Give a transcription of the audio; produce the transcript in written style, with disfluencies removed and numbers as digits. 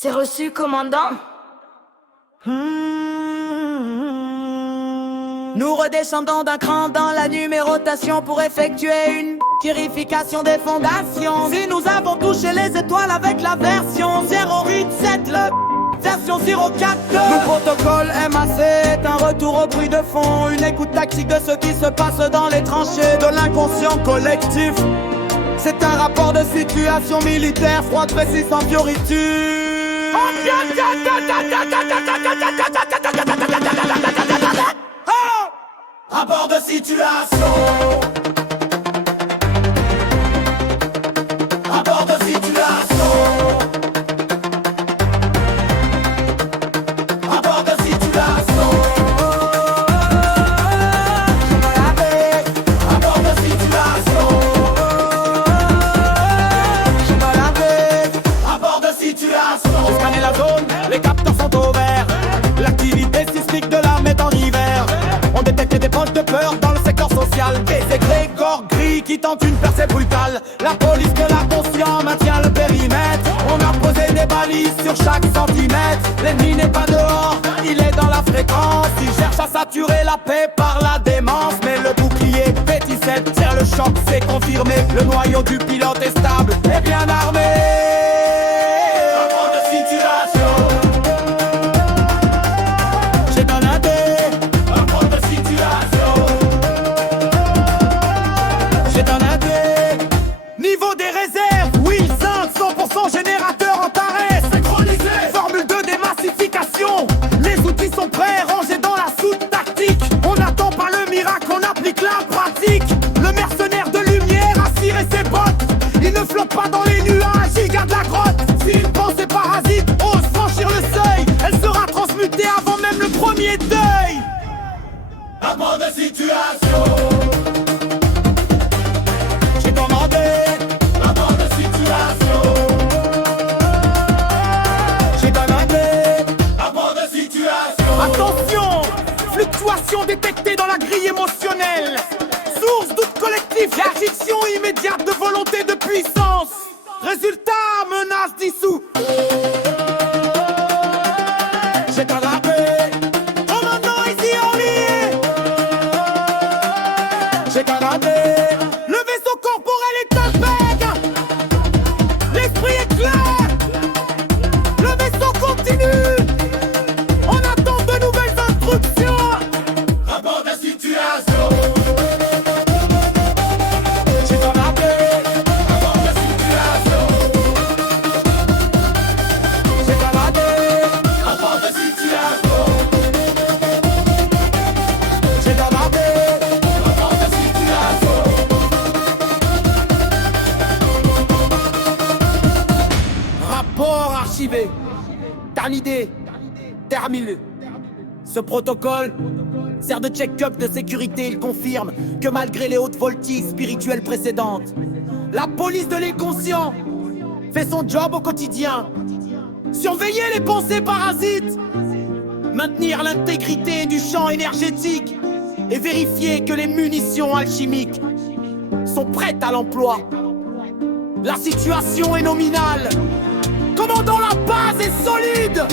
C'est reçu, commandant. Nous redescendons d'un cran dans la numérotation pour effectuer une purification des fondations. Si nous avons touché les étoiles avec la version 087, le version 042. Le protocole MAC est un retour au bruit de fond, une écoute tactique de ce qui se passe dans les tranchées de l'inconscient collectif. C'est un rapport de situation militaire, froide, précis, sans fioriture. Rapport de situation. Rapport de situation. Rapport de situation. Rapport de situation. Rapport de situation. J'ai scanné la zone, les capteurs sont au vert. L'activité sismique de l'arme est en hiver. On détecte des poches de peur dans le secteur social. Des égrégores gris qui tentent une percée brutale. La police de l'inconscient maintient le périmètre. On a posé des balises sur chaque centimètre. L'ennemi n'est pas dehors, il est dans la fréquence. Il cherche à saturer la paix par la démence. Mais le bouclier P17 tient le choc, c'est confirmé. Le noyau du pilote est stable et bien armé. Rapport de situation. J'ai dans la tête. Rapport de situation. J'ai dans la tête. Niveau des réserves, oui, 100% générateur en taré. Synchronisé. Formule de démassification. Les outils sont prêts, rangés dans la soute tactique. On n'attend pas le miracle, on applique la pratique. Le mercenaire de lumière a ciré ses bottes. Il ne flotte pas dans les nuages, il garde la grotte. Si une pensée parasite ose franchir le seuil, elle sera transmutée avant même le premier deuil. Rapport de situation. J'ai commandé. Rapport de situation. J'ai commandé. Rapport de situation. Attention, fluctuation détectée dans la grille émotionnelle. Source doute collectif, addiction immédiate de volonté de puissance. Résultat, menace dissous. J'ai canapé. Commandant ici en ligne. J'ai canapé. Le vaisseau corporel est impec. L'esprit est clair. Le vaisseau continue. On attend de nouvelles instructions. Rapport de situation. J'ai canapé. Rapport de situation. J'ai canapé. Rapport de situation. J'ai canapé. Rapport de situation. Rapport archivé. Terminé. Terminé. Ce protocole sert de check-up de sécurité. Il confirme que malgré les hautes voltiges spirituelles précédentes, la police de l'inconscient fait son job au quotidien. Surveiller les pensées parasites, maintenir l'intégrité du champ énergétique et vérifier que les munitions alchimiques sont prêtes à l'emploi. La situation est nominale. Commandant, la base est solide.